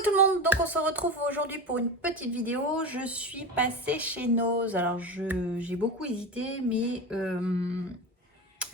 Coucou tout le monde, donc on se retrouve aujourd'hui pour une petite vidéo. Je suis passée chez Nose. Alors j'ai beaucoup hésité, mais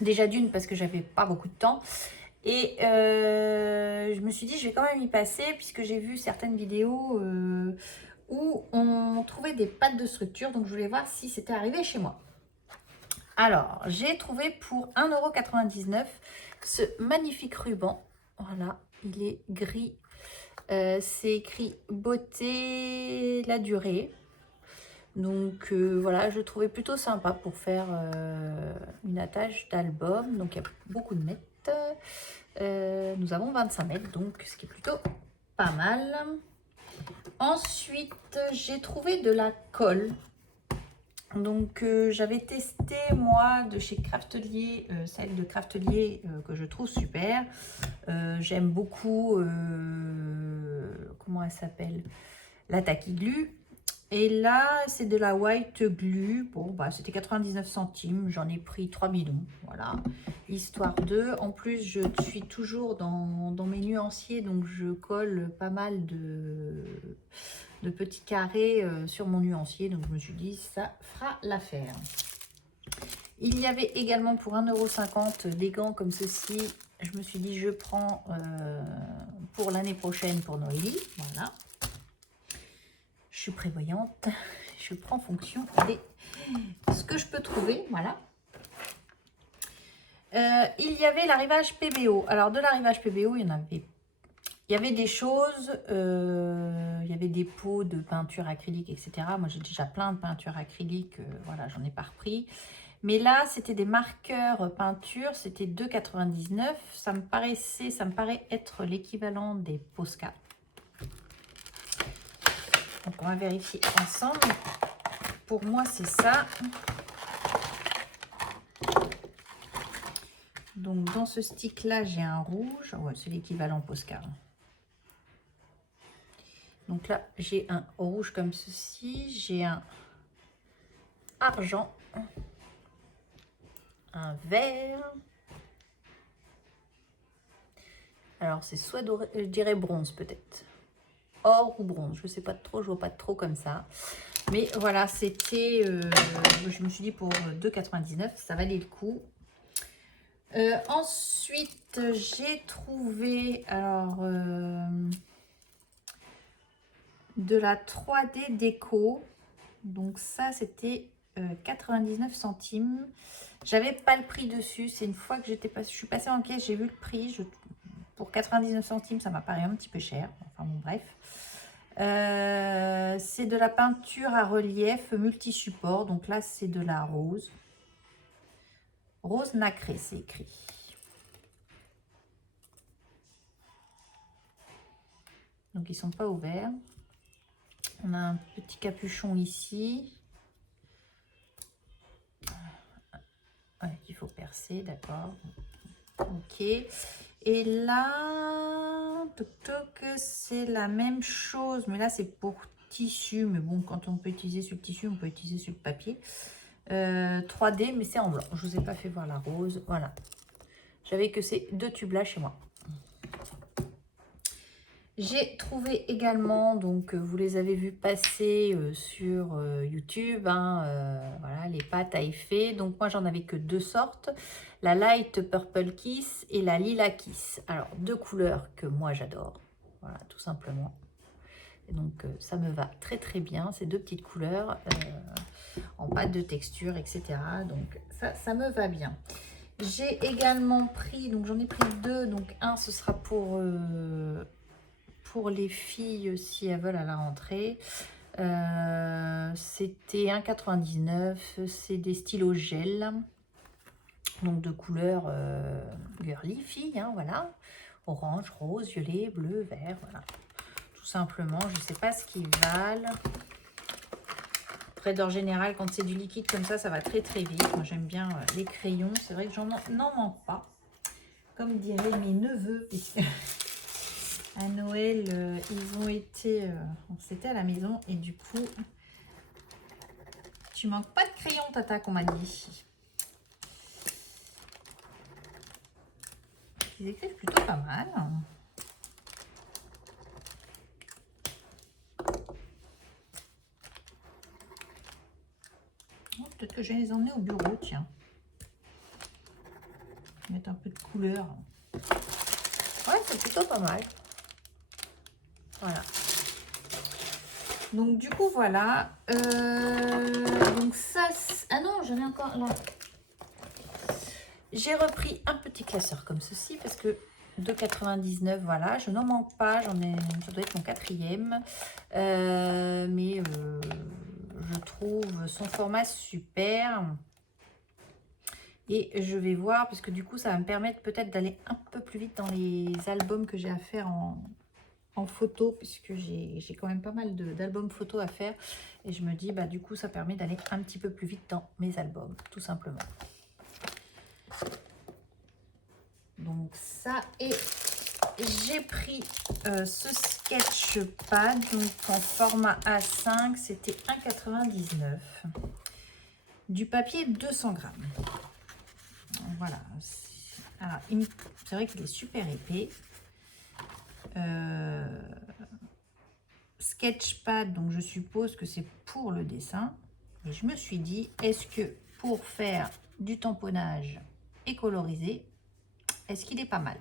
déjà d'une parce que j'avais pas beaucoup de temps. Et je me suis dit je vais quand même y passer puisque j'ai vu certaines vidéos où on trouvait des pattes de structure. Donc je voulais voir si c'était arrivé chez moi. Alors j'ai trouvé pour 1,99 € ce magnifique ruban. Voilà, il est gris. C'est écrit beauté la durée. Donc voilà, je trouvais plutôt sympa pour faire une attache d'album. Donc il y a beaucoup de mètres. Nous avons 25 mètres, donc ce qui est plutôt pas mal. Ensuite, j'ai trouvé de la colle. Donc j'avais testé moi de chez Craftelier, celle de Craftelier que je trouve super. J'aime beaucoup, comment elle s'appelle, la Tacky Glue. Et là c'est de la white glue. Bon bah c'était 99 centimes, j'en ai pris 3 bidons, voilà, histoire de. En plus je suis toujours dans mes nuanciers, donc je colle pas mal de petits carrés sur mon nuancier, donc je me suis dit ça fera l'affaire. Il y avait également pour 1,50 € des gants comme ceci. Je me suis dit je prends pour l'année prochaine pour Noélie, voilà. Je suis prévoyante, je prends fonction de ce que je peux trouver, voilà. Il y avait l'arrivage PBO. Alors de l'arrivage PBO, il y avait des choses, il y avait des pots de peinture acrylique, etc. Moi j'ai déjà plein de peinture acrylique, voilà, j'en ai pas repris. Mais là, c'était des marqueurs peinture, c'était 2,99 €. Ça me paraît être l'équivalent des Posca. Donc, on va vérifier ensemble. Pour moi, c'est ça. Donc, dans ce stick-là, j'ai un rouge. Ouais, c'est l'équivalent Posca. Donc là, j'ai un rouge comme ceci. J'ai un argent. Un vert. Alors, c'est soit doré, je dirais bronze peut-être. Or ou bronze, je sais pas trop, je vois pas trop comme ça. Mais voilà, c'était, je me suis dit pour 2,99 €, ça valait le coup. Ensuite, j'ai trouvé alors de la 3D déco. Donc ça, c'était 99 centimes. J'avais pas le prix dessus. C'est une fois que je suis passée en caisse, j'ai vu le prix. Pour 99 centimes, ça m'a paru un petit peu cher. Enfin bon, bref. C'est de la peinture à relief multi-support. Donc là, c'est de la rose. Rose nacré, c'est écrit. Donc, ils sont pas ouverts. On a un petit capuchon ici. Ouais, qu'il faut percer, d'accord. Ok. Et là, c'est la même chose. Mais là, c'est pour tissu. Mais bon, quand on peut utiliser sur le tissu, on peut utiliser sur le papier. 3D, mais c'est en blanc. Je vous ai pas fait voir la rose. Voilà. J'avais que ces deux tubes-là chez moi. J'ai trouvé également, donc vous les avez vus passer sur YouTube, hein, voilà, les pâtes à effet. Donc moi j'en avais que deux sortes, la Light Purple Kiss et la Lila Kiss. Alors deux couleurs que moi j'adore, voilà, tout simplement. Et donc ça me va très très bien, ces deux petites couleurs en pâte de texture, etc. Donc ça me va bien. J'ai également pris, donc j'en ai pris deux, donc un ce sera pour les filles si elles veulent à la rentrée. C'était 1,99 €. C'est des stylos gel, donc de couleur girly fille, hein, voilà, orange, rose, violet, bleu, vert, voilà, tout simplement. Je sais pas ce qu'ils valent. Après, d'ordre général, quand c'est du liquide comme ça va très très vite. Moi j'aime bien les crayons, c'est vrai que j'en manque pas, comme diraient mes neveux. À Noël, ils ont été, c'était à la maison et du coup, tu manques pas de crayon, tata, qu'on m'a dit. Ils écrivent plutôt pas mal. Peut-être que je vais les emmener au bureau, tiens. Mettre un peu de couleur. Ouais, c'est plutôt pas mal. Voilà. Donc du coup, voilà. Donc ça... Ah non, j'en ai encore là. J'ai repris un petit classeur comme ceci parce que 2,99, voilà, je n'en manque pas, ça doit être mon 4e, mais je trouve son format super et je vais voir parce que du coup ça va me permettre peut-être d'aller un peu plus vite dans les albums que j'ai à faire en photo, puisque j'ai quand même pas mal d'albums photos à faire et je me dis bah du coup ça permet d'aller un petit peu plus vite dans mes albums tout simplement. Donc ça, et j'ai pris ce Sketchpad donc en format A5, c'était 1,99, du papier 200 grammes. Voilà, c'est vrai qu'il est super épais. Sketchpad, donc je suppose que c'est pour le dessin. Et je me suis dit, est-ce que pour faire du tamponnage et coloriser, est-ce qu'il est pas mal?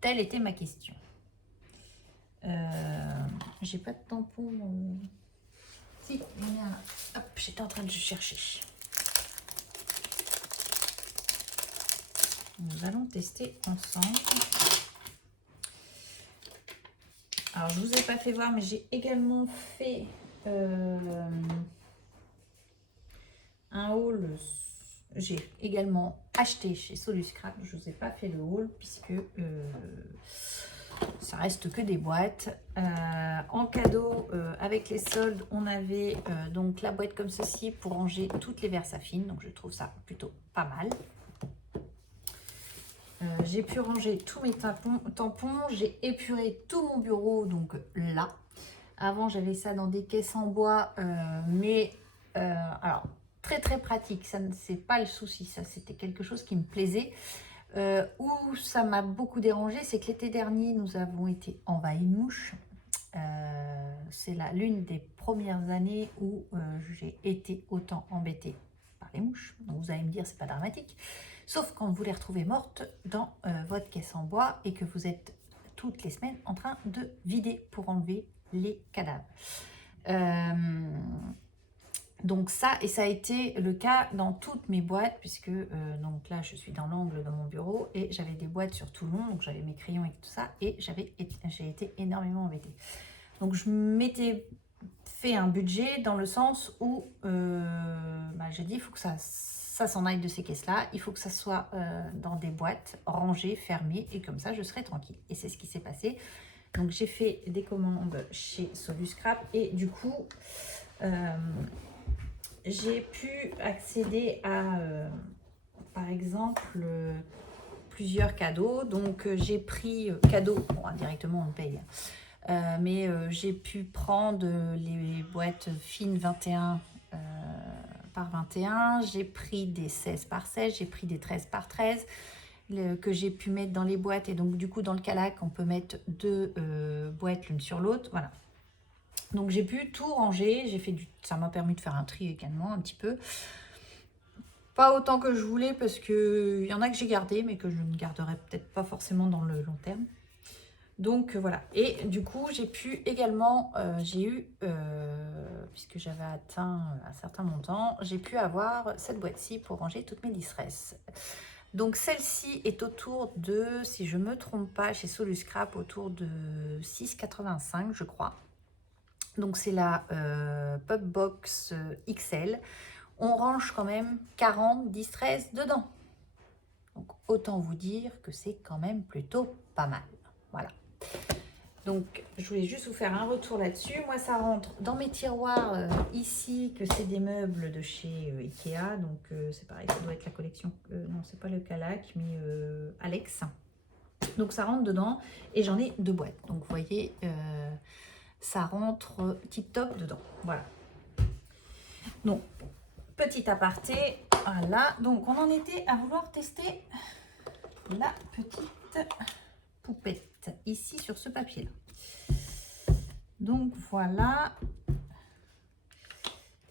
Telle était ma question. J'ai pas de tampon. Si, il y en a un. Hop, j'étais en train de chercher. Nous allons tester ensemble. Alors, je vous ai pas fait voir, mais j'ai également fait un haul. J'ai également acheté chez Soluscrap. Je vous ai pas fait le haul puisque ça reste que des boîtes. En cadeau, avec les soldes, on avait donc la boîte comme ceci pour ranger toutes les Versafine. Donc je trouve ça plutôt pas mal. J'ai pu ranger tous mes tampons. J'ai épuré tout mon bureau, donc là. Avant, j'avais ça dans des caisses en bois, mais alors très très pratique. Ça, c'est pas le souci. Ça, c'était quelque chose qui me plaisait. Où ça m'a beaucoup dérangé, c'est que l'été dernier, nous avons été envahis de mouches. C'est l'une des premières années où j'ai été autant embêtée par les mouches. Donc vous allez me dire, c'est pas dramatique. Sauf quand vous les retrouvez mortes dans votre caisse en bois et que vous êtes toutes les semaines en train de vider pour enlever les cadavres. Donc ça, et ça a été le cas dans toutes mes boîtes, puisque donc là je suis dans l'angle de mon bureau et j'avais des boîtes sur tout le long, donc j'avais mes crayons et tout ça, et j'ai été énormément embêtée. Donc je m'étais fait un budget dans le sens où j'ai dit il faut que ça s'en aille de ces caisses-là, il faut que ça soit dans des boîtes rangées, fermées, et comme ça je serai tranquille. Et c'est ce qui s'est passé. Donc j'ai fait des commandes chez Soluscrap et du coup j'ai pu accéder à, par exemple, plusieurs cadeaux. Donc, j'ai pris cadeau, bon, directement on le paye, mais j'ai pu prendre les boîtes fines 21 par 21. J'ai pris des 16 par 16, j'ai pris des 13 par 13 que j'ai pu mettre dans les boîtes. Et donc, du coup, dans le calac, on peut mettre 2 boîtes l'une sur l'autre. Voilà. Donc j'ai pu tout ranger, ça m'a permis de faire un tri également un petit peu. Pas autant que je voulais parce qu'il y en a que j'ai gardé mais que je ne garderai peut-être pas forcément dans le long terme. Donc voilà, et du coup j'ai pu également, puisque j'avais atteint un certain montant, j'ai pu avoir cette boîte-ci pour ranger toutes mes distress. Donc celle-ci est autour de, si je ne me trompe pas, chez Soluscrap, autour de 6,85 je crois. Donc c'est la Pupbox XL. On range quand même 40 distress dedans. Donc autant vous dire que c'est quand même plutôt pas mal. Voilà. Donc je voulais juste vous faire un retour là-dessus. Moi ça rentre dans mes tiroirs ici, que c'est des meubles de chez Ikea. Donc c'est pareil, ça doit être la collection. Non, c'est pas le Calac, mais Alex. Donc ça rentre dedans et j'en ai 2 boîtes. Donc vous voyez... ça rentre tip top dedans. Voilà. Donc, petit aparté. Voilà. Donc, on en était à vouloir tester la petite poupette ici sur ce papier-là. Donc, voilà.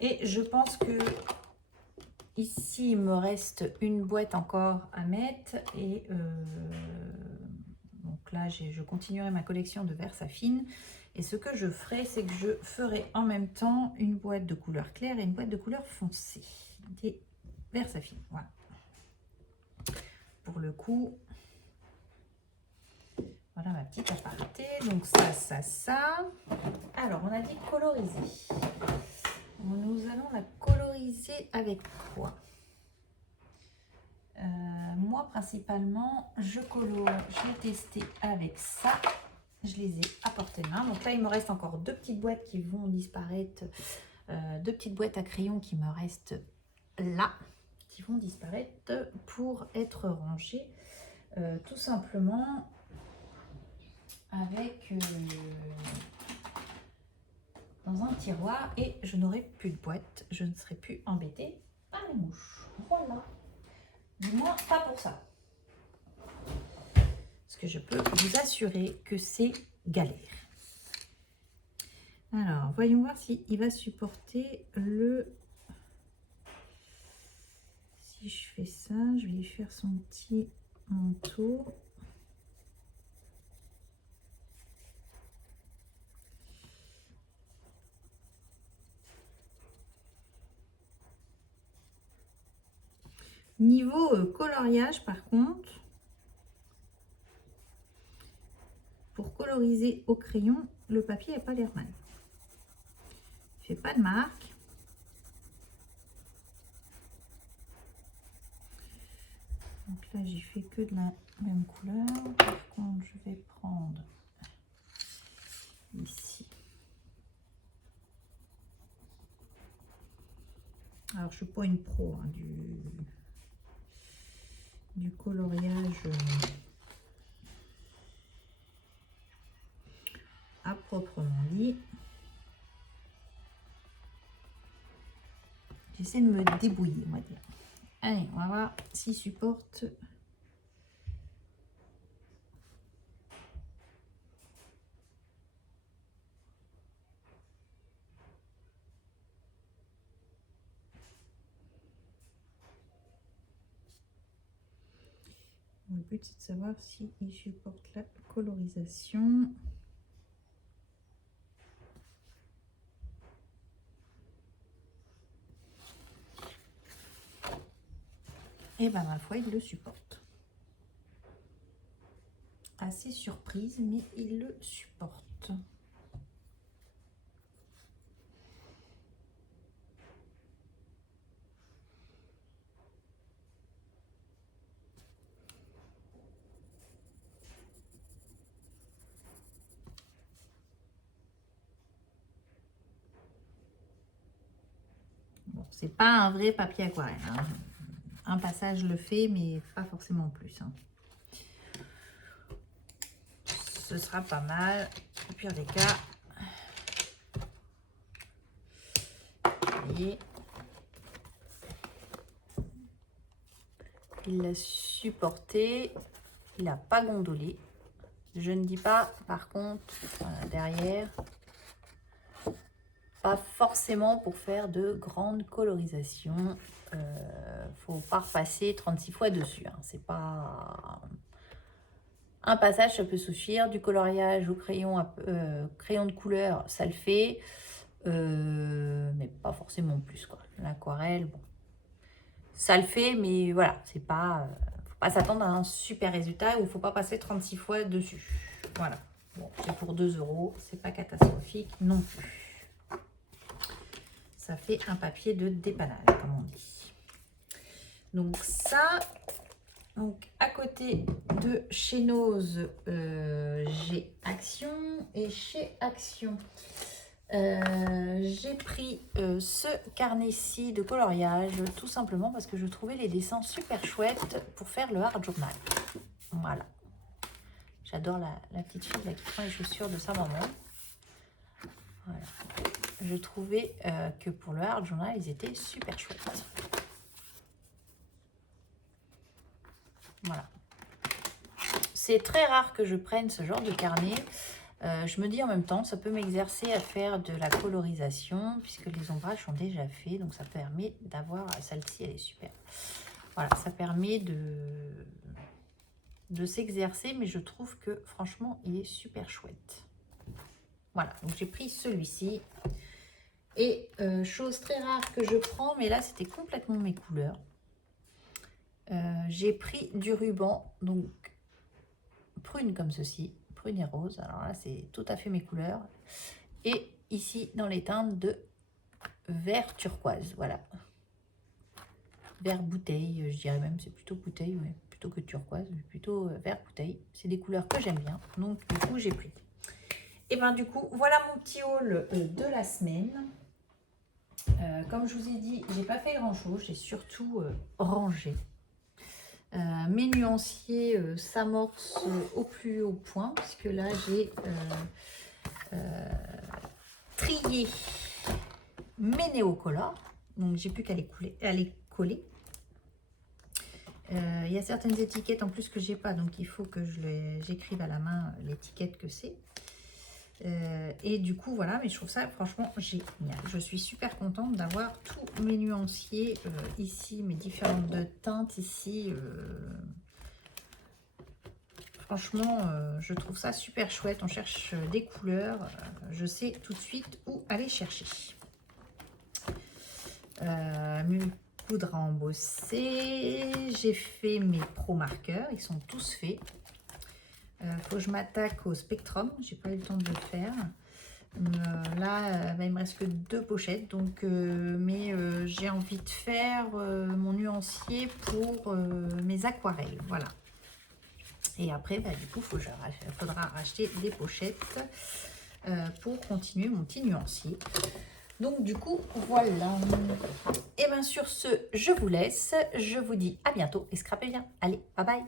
Et je pense que ici, il me reste une boîte encore à mettre. Et donc là, je continuerai ma collection de Versafine. Et ce que je ferai, c'est que je ferai en même temps une boîte de couleur claire et une boîte de couleur foncée. Des Versafine, voilà. Pour le coup, voilà ma petite aparté. Donc ça. Alors, on a dit coloriser. Nous allons la coloriser avec quoi? Moi, principalement, je colore. Je l'ai testé avec ça. Je les ai à portée de main. Donc là, il me reste encore deux petites boîtes qui vont disparaître. Deux petites boîtes à crayon qui me restent là, qui vont disparaître pour être rangées tout simplement avec dans un tiroir, et je n'aurai plus de boîte. Je ne serai plus embêtée par les mouches. Voilà. Du moins, pas pour ça. Parce que je peux vous assurer que c'est galère. Alors, voyons voir s'il va supporter le... Si je fais ça, je vais lui faire son petit manteau. Niveau coloriage, par contre, pour coloriser au crayon, le papier n'a pas l'air mal. Il fait pas de marque. Donc là, j'ai fait que de la même couleur. Par contre, je vais prendre ici. Alors, je suis pas une pro hein, du coloriage à proprement dit. J'essaie de me débrouiller, on va dire. Allez, on va voir s'il supporte. Le but, c'est de savoir s'il supporte la colorisation. Et ben ma foi, il le supporte. Assez surprise, mais il le supporte. Bon, c'est pas un vrai papier aquarelle. Hein. Un passage le fait, mais pas forcément plus. Hein. Ce sera pas mal. Au pire des cas. Et il l'a supporté. Il n'a pas gondolé. Je ne dis pas, par contre, derrière, pas forcément pour faire de grandes colorisations. Faut pas repasser 36 fois dessus. Hein. C'est pas... Un passage, ça peut suffire. Du coloriage au crayon, crayon de couleur, ça le fait. Mais pas forcément plus, quoi. L'aquarelle, bon. Ça le fait, mais voilà, c'est pas... faut pas s'attendre à un super résultat où il faut pas passer 36 fois dessus. Voilà. Bon, c'est pour 2 €, c'est pas catastrophique non plus. Ça fait un papier de dépannage, comme on dit. Donc ça, donc à côté de chez Nose, j'ai Action, et chez Action, j'ai pris ce carnet-ci de coloriage tout simplement parce que je trouvais les dessins super chouettes pour faire le art journal. Voilà. J'adore la petite fille là, qui prend les chaussures de sa maman. Voilà. Je trouvais que pour le art journal, ils étaient super chouettes. Voilà. C'est très rare que je prenne ce genre de carnet. Je me dis en même temps, ça peut m'exercer à faire de la colorisation, puisque les ombrages sont déjà faits, donc ça permet d'avoir, celle-ci elle est super. Voilà, ça permet de s'exercer, mais je trouve que franchement, il est super chouette. Voilà, donc j'ai pris celui-ci. Et chose très rare que je prends, mais là c'était complètement mes couleurs. J'ai pris du ruban, donc prune comme ceci, prune et rose. Alors là c'est tout à fait mes couleurs. Et ici dans les teintes de vert turquoise, voilà. Vert bouteille, je dirais même, c'est plutôt bouteille, ouais, plutôt que turquoise, plutôt vert bouteille. C'est des couleurs que j'aime bien, donc du coup j'ai pris. Et ben du coup, voilà mon petit haul de la semaine. Comme je vous ai dit, j'ai pas fait grand chose, j'ai surtout rangé. Mes nuanciers s'amorcent au plus haut point, puisque là j'ai trié mes néocolores, donc j'ai plus qu'à les coller. Il y a certaines étiquettes en plus que j'ai pas, donc il faut que j'écrive à la main l'étiquette que c'est. Et du coup voilà, mais je trouve ça franchement génial. Je suis super contente d'avoir tous mes nuanciers ici, mes différentes teintes ici. Franchement, je trouve ça super chouette. On cherche des couleurs, je sais tout de suite où aller chercher. Mes poudres à embosser, j'ai fait mes pro marqueurs, ils sont tous faits. Faut que je m'attaque au Spectrum, j'ai pas eu le temps de le faire. Là, il me reste que 2 pochettes, donc mais j'ai envie de faire mon nuancier pour mes aquarelles, voilà. Et après, du coup, faudra racheter des pochettes pour continuer mon petit nuancier. Donc du coup, voilà. Et bien sur ce, je vous laisse. Je vous dis à bientôt et scrapez bien. Allez, bye bye.